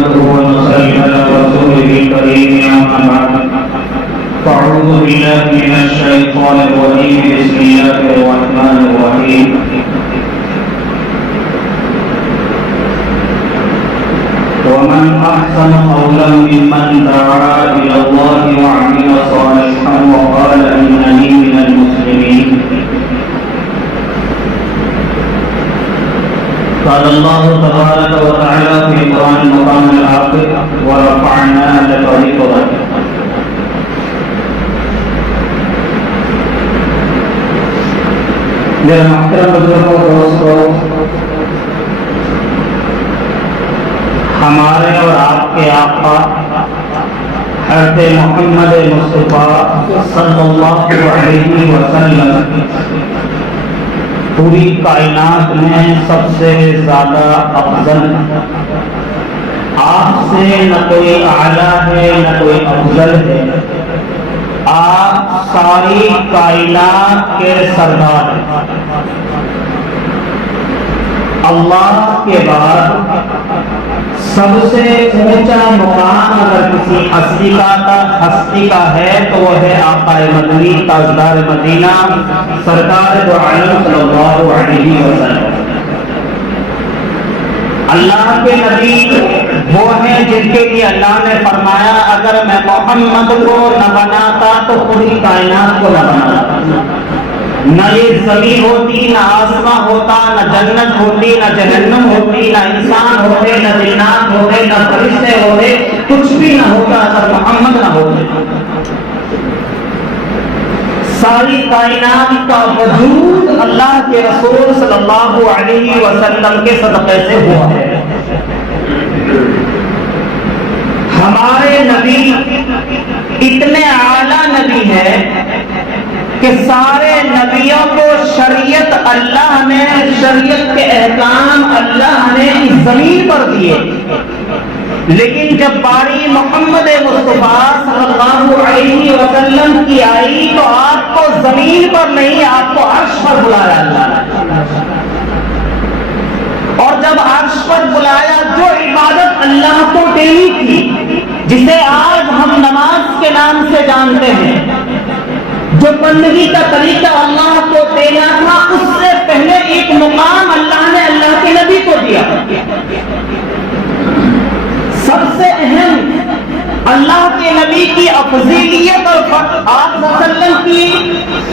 نحمده ونصلي على رسوله الكريم أما بعد فأعوذ بالله من الشيطان الرجيم بسم الله الرحمن الرحيم ومن أحسن قولا ممن دعا إلى الله وعمل صالحا وقال إنني من المسلمين قال الله تبارك وتعالى في القرآن المقام الآخر ورفعنا لك ذكرك میرے محترم بزرگوں دوستوں، ہمارے اور آپ کے آقا حضرت محمد مصطفیٰ صلی اللہ علیہ وسلم پوری کائنات میں سب سے زیادہ افضل، آپ سے نہ کوئی اعلیٰ ہے نہ کوئی افضل ہے، آپ ساری کائنات کے سردار ہیں۔ اللہ کے بعد سب سے اونچا مقام اگر کسی ہستی کا ہے تو وہ ہے آقا مدنی تاجدار مدینہ سرکار دو عالم صلی اللہ علیہ وسلم۔ اللہ کے نبی وہ ہیں جن کے لیے اللہ نے فرمایا اگر میں محمد کو نہ بناتا تو پوری کائنات کو نہ بناتا، نہ یہ زمین ہوتی، نہ آسمان ہوتا، نہ جنت ہوتی، نہ جہنم ہوتی، نہ انسان ہوتے، نہ جنات ہوتے، نہ فرشتے ہوتے، کچھ بھی نہ ہوتا اگر محمد نہ ہوتے۔ ساری کائنات کا وجود اللہ کے رسول صلی اللہ علیہ وسلم کے صدقے سے ہوا ہے۔ ہمارے نبی اتنے اعلیٰ نبی ہیں کہ سارے نبیوں کو شریعت کے احکام اللہ نے اس زمین پر دیے، لیکن جب باری محمد مصطفیٰ صلی اللہ علیہ وسلم کی آئی تو آپ کو زمین پر نہیں، آپ کو عرش پر بلایا اللہ نے۔ اور جب عرش پر بلایا، جو عبادت اللہ کو دینی تھی، جسے آج ہم نماز کے نام سے جانتے ہیں، جو بندگی کا طریقہ اللہ کو دینا تھا، اس سے پہلے ایک مقام اللہ نے اللہ کے نبی کو دیا۔ سب سے اہم اللہ کے نبی کی افضلیت اور آپ صلی اللہ علیہ وسلم کی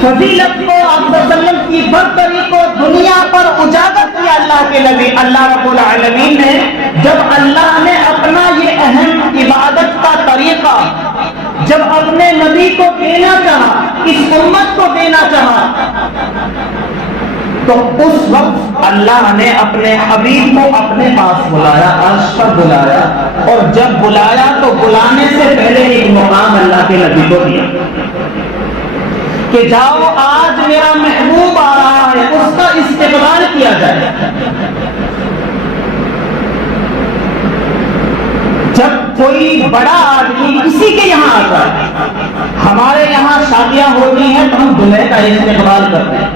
فضیلت کو، آپ صلی اللہ علیہ وسلم کی برتری کو دنیا پر اجاگر کیا اللہ کے نبی اللہ رب العالمین نے۔ جب اللہ نے اپنا یہ اہم عبادت کا طریقہ جب اپنے نبی کو دینا چاہا، اس امت کو دینا چاہا، تو اس وقت اللہ نے اپنے حبیب کو اپنے پاس بلایا، عرش پر بلایا، اور جب بلایا تو بلانے سے پہلے ایک مقام اللہ کے نبی کو دیا کہ جاؤ آج میرا محبوب آ رہا ہے، اس کا استقبال کیا جائے۔ جب کوئی بڑا آدمی کسی کے یہاں آتا ہے، ہمارے یہاں شادیاں ہوتی ہیں تو ہم دلہے کا استقبال کرتے ہیں۔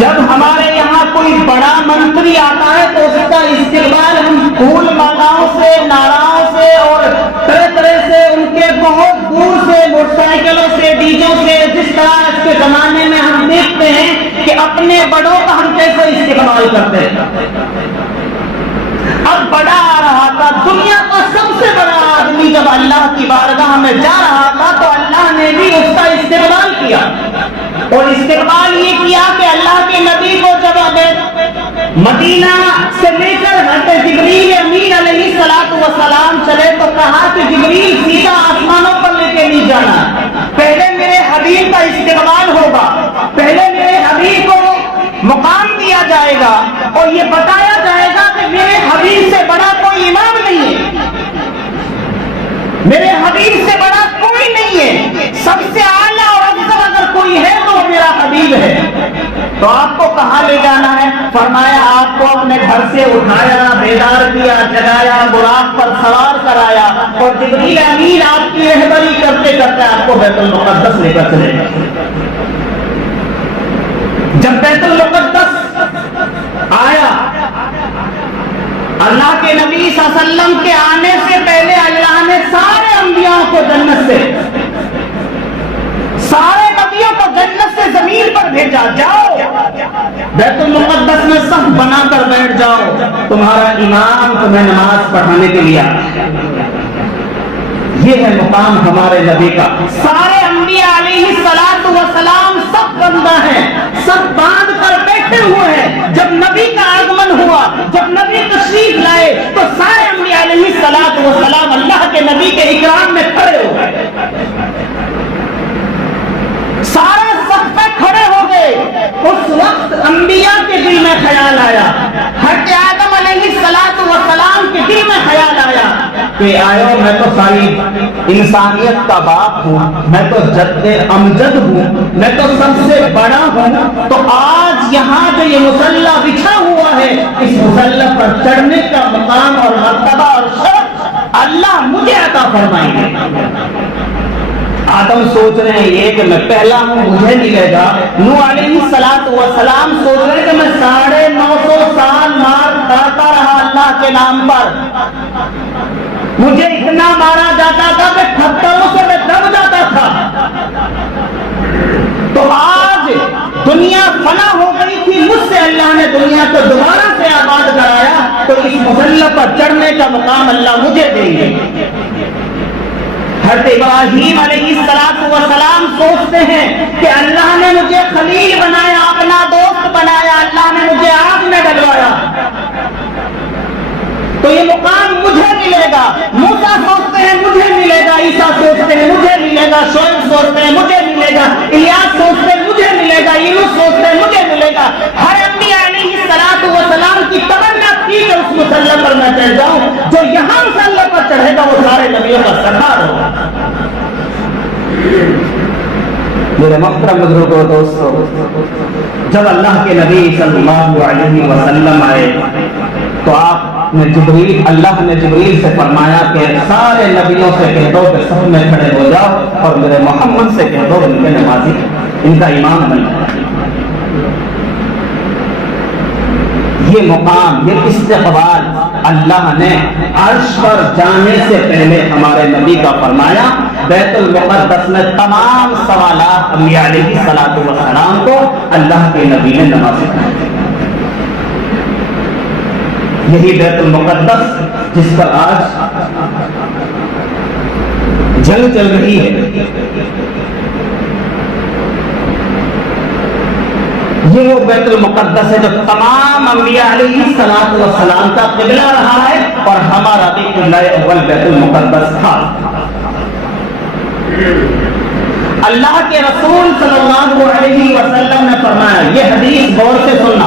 جب ہمارے یہاں کوئی بڑا منتری آتا ہے تو اس کا استقبال ہم پھول مالاؤں سے، نعراؤں سے اور طرح طرح سے ان کے بہت دور سے موٹر سائیکلوں سے، ڈیجوں سے، جس طرح آج کے زمانے میں ہم دیکھتے ہیں کہ اپنے بڑوں کا ہم کیسے استقبال کرتے ہیں۔ اب بڑا آ رہا تھا، دنیا کا سب سے بڑا آدمی جب اللہ کی بارگاہ میں جا رہا تھا تو اللہ نے بھی اس کا استقبال کیا، اور استقبال یہ کیا کہ اللہ کے نبی کو جب مدینہ سے لے کر حضرت جبریل امین علیہ السلام چلے تو کہا کہ جبریل سیدھا آسمانوں پر لے کے نہیں جانا، پہلے میرے حبیب کا استقبال ہوگا، پہلے میرے حبیب کو مقام دیا جائے گا اور یہ بتایا جائے گا کہ میرے حبیب سے بڑا کوئی امام نہیں ہے، میرے حبیب سے بڑا کوئی نہیں ہے، سب سے اعلیٰ اور افضل اگر کوئی ہے تو وہ میرا حبیب ہے۔ تو آپ کو کہاں لے جانا ہے؟ فرمایا آپ کو اپنے گھر سے اٹھایا، بیدار کیا، جگایا، براق پر سوار کرایا، اور جبریل امین آپ کی رہبری کرتے کرتے آپ کو بیت المقدس لے کر چلے گا۔ جب بیت المقدس آیا اللہ کے نبی صلی اللہ علیہ وسلم کے آنے سے پہلے اللہ نے سارے انبیاء کو جنت سے، سارے نبیوں کو جنت سے زمین پر بھیجا، جاؤ بیت المقدس میں صف بنا کر بیٹھ جاؤ، تمہارا امام تمہیں نماز پڑھانے کے لیے آیا۔ یہ ہے مقام ہمارے نبی کا۔ سارے انبیاء علیہ الصلوۃ والسلام سب بندہ ہیں، سب باندھ کر بیٹھے ہوئے ہیں۔ جب نبی کا آگمن ہوا، جب نبی تشریف لائے تو سارے انبیاء علیہ الصلوۃ والسلام اللہ کے نبی کے اکرام میں کھڑے ہو گئے، سارا صف پہ کھڑے ہو گئے۔ اس وقت انبیاء کے دل میں خیال آیا، حضرت آدم علیہ الصلوۃ والسلام کے دل میں خیال آیا کہ آئو میں تو ساری انسانیت کا باپ ہوں، میں تو جد امجد ہوں، میں تو سب سے بڑا ہوں، تو آج یہاں جو یہ مصلی بچھا ہوا ہے اس مصلی پر چڑھنے کا مقام اور مرتبہ اور شرف اللہ مجھے عطا فرمائیں گے۔ آدم سوچ رہے ہیں یہ کہ میں پہلا ہوں مجھے ملے گا، نوح علیہ الصلوۃ والسلام سوچ رہے ہیں کہ میں 950 سال مار کھاتا رہا اللہ کے نام پر، مجھے اتنا مارا جاتا تھا کہ پتھروں سے میں دب جاتا تھا، تو آج دنیا فنا ہو گئی تھی، مجھ سے اللہ نے دنیا کو دوبارہ سے آباد کرایا، تو اس مصلی پر چڑھنے کا مقام اللہ مجھے دیں گے۔ حضرت ابراہیم علیہ السلام سوچتے ہیں کہ اللہ نے مجھے خلیل بنایا، اپنا دوست بنایا، اللہ نے مجھے آگ میں ڈلوایا، تو یہ مقام مجھے ملے گا۔ موسیٰ سوچتے ہیں مجھے ملے گا، عیسیٰ سوچتے ہیں مجھے ملے گا، شعیب سوچتے ہیں مجھے ملے گا، الیاس سوچتے ہیں مجھے ملے گا، یونس سوچتے ہیں مجھے ملے گا۔ ہر انبیاء علیہ السلام کی تمنا تھی کہ اس مصلی پر میں چڑھ جاؤں، جو یہاں مصلی پر چڑھے گا وہ سارے نبیوں کا سردار ہوگا۔ میرے محترم بزرگوں دوستو، جب اللہ کے نبی صلی اللہ علیہ وسلم آئے تو آپ نے اللہ نے جبریل سے فرمایا کہ سارے نبیوں سے کہہ دو کہ سب میں کھڑے ہو جاؤ اور میرے محمد سے کہہ دو ان کے نمازی ان کا امام بن جائے۔ یہ مقام، یہ استقبال اللہ نے عرش پر جانے سے پہلے ہمارے نبی کا فرمایا۔ بیت المقدس میں تمام سوالات انبیاء علیہ الصلوۃ والسلام کو اللہ کے نبی نے نوازا۔ یہی بیت المقدس جس پر آج جنگ چل رہی ہے، یہ وہ بیت المقدس ہے جو تمام انبیاء علیہ الصلوۃ والسلام کا قبلہ رہا ہے، اور ہمارا بھی قبلہ اول بیت المقدس تھا۔ اللہ کے رسول صلی اللہ علیہ وسلم نے فرمایا، یہ حدیث غور سے سننا،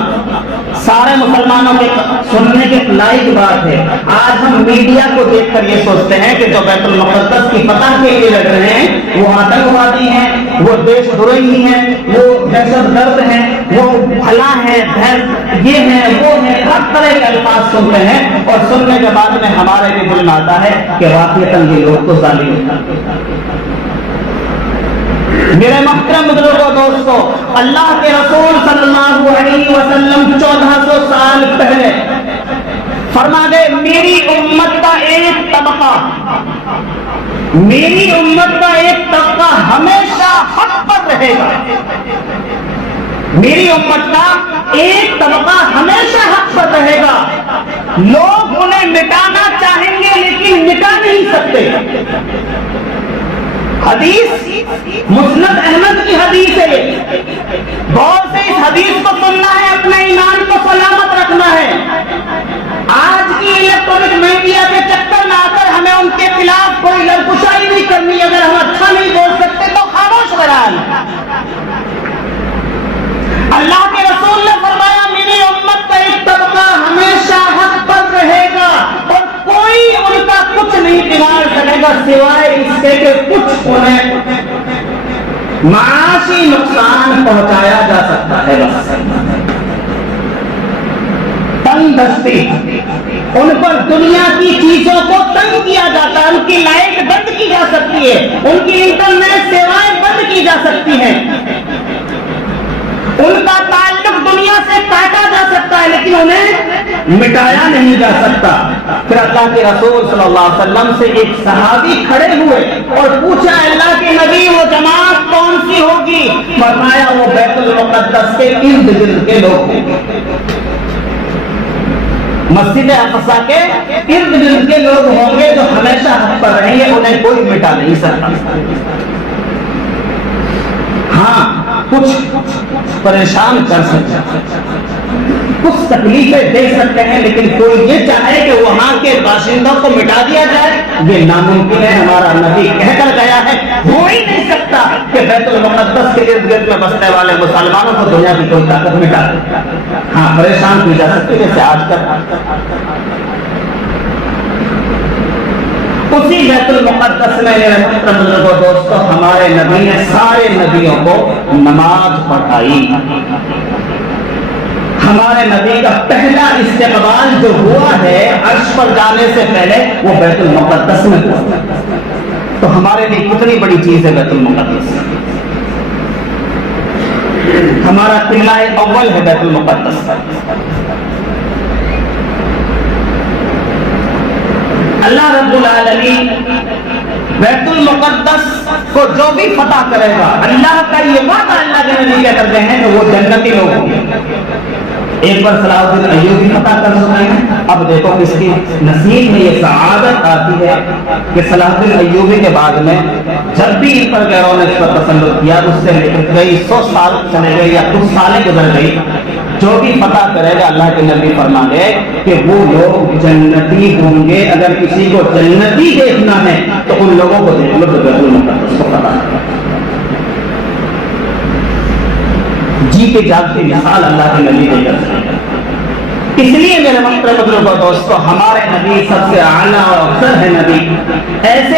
سارے مسلمانوں کے سننے کے لائق بات ہے۔ آج ہم میڈیا کو دیکھ کر یہ سوچتے ہیں کہ جو بیت المقدس کی فتح کے لیے لگ رہے ہیں وہ آتنکوادی ہیں، وہ دیش دروہی ہیں، وہ دہشت گرد ہیں، وہ بھلا ہے، یہ ہیں وہ ہیں، ہر طرح کے الفاظ سنتے ہیں، اور سننے کے بعد میں ہمارے بھی دل میں آتا ہے کہ واقعتاً یہ لوگ تو ظالم ہیں۔ میرے محترم بزرگوں دوستو، اللہ کے رسول صلی اللہ علیہ وسلم 1400 سال پہلے فرما گئے، میری امت کا ایک طبقہ ہمیشہ حق پر رہے گا، میری امت کا ایک طبقہ ہمیشہ حق پر رہے گا، لوگ انہیں مٹانا چاہیں گے لیکن مٹا نہیں سکتے۔ حدیث مسند احمد کی حدیث ہے، غور سے اس حدیث کو سننا ہے، اپنے ایمان کو سلامت رکھنا ہے۔ آج کی الیکٹرانک میڈیا کے چکر میں آ کر ہمیں ان کے خلاف کوئی لڑکشائی نہیں کرنی، اگر ہم اچھا نہیں بول سکتے تو خاموش رہنا۔ اللہ کے رسول نے فرمایا، میری امت کا ایک طبقہ ہمیشہ حق پر رہے گا اور کوئی ان کا کچھ نہیں بگاڑ سکے گا سوائے اس کے کہ کچھ انہیں معاشی نقصان پہنچایا جا سکتا ہے۔ بس تنگ دستی، ان پر دنیا کی چیزوں کو تنگ کیا جاتا ہے، ان کی لائٹ بند کی جا سکتی ہے، ان کی انٹرنیٹ سیوائیں بند کی جا سکتی ہیں، ان کا تعلق دنیا دنیا سے کاٹا جا سکتا ہے لیکن انہیں مٹایا نہیں جا سکتا۔ پھر اللہ کے رسول صلی اللہ علیہ وسلم سے ایک صحابی کھڑے ہوئے اور پوچھا اللہ کے نبی وہ جماعت کون سی ہوگی؟ فرمایا وہ بیت المقدس کے ارد گرد کے لوگ ہوں گے، مسجد اقصی کے ارد گرد کے لوگ ہوں گے جو ہمیشہ حق پر رہیں گے، انہیں کوئی مٹا نہیں سکتا۔ ہاں کچھ پریشان کر سکتے ہیں، کچھ تکلیفیں دے سکتے ہیں، لیکن کوئی یہ چاہے کہ وہاں کے باشندوں کو مٹا دیا جائے یہ ناممکن ہے۔ ہمارا نبی کہہ کر گیا ہے ہو ہی نہیں سکتا کہ بیت المقدس کے ارد گرد میں بسنے والے مسلمانوں کو دنیا کی کوئی طاقت مٹا دے۔ ہاں پریشان کی جا سکتی ہے، جیسے آج کل اسی بیت المقدس میں میرے محترم بزرگوں دوستو ہمارے نبی نے سارے نبیوں کو نماز پڑھائی۔ ہمارے نبی کا پہلا استقبال جو ہوا ہے عرش پر جانے سے پہلے وہ بیت المقدس میں ہوا۔ تو ہمارے لیے کتنی بڑی چیز ہے بیت المقدس، ہمارا قبلہ اول ہے بیت المقدس۔ اللہ رب العالمین بیت المقدس کو جو بھی فتح کرے گا، اللہ کا یہ وعدہ اللہ کے نبی کیا کرتے ہیں کہ وہ جنتی لوگ ہوں گے۔ ایک بار صلاح الدین ایوبی فتح کر چکے ہیں، اب دیکھو کس کی نصیب میں یہ سعادت آتی ہے کہ صلاح الدین ایوبی کے بعد میں جب بھی ان پر غیروں نے اس پر تسلط کیا اس سے لے کر کئی 100 سال چلے گئے یا کچھ سالیں گزر گئی، جو بھی فتح کرے گا اللہ کے نبی فرما گئے کہ وہ لوگ جنتی ہوں گے۔ اگر کسی کو جنتی دیکھنا ہے تو ان لوگوں کو دیکھ لو جو بیت المقدس کو فتح کرے۔ جی کے جاگتی مثال اللہ کے نبی دے کر، اس لیے میرے محترم بزرگوں دوستو ہمارے نبی سب سے اعلیٰ اور افضل ہے نبی۔ ایسے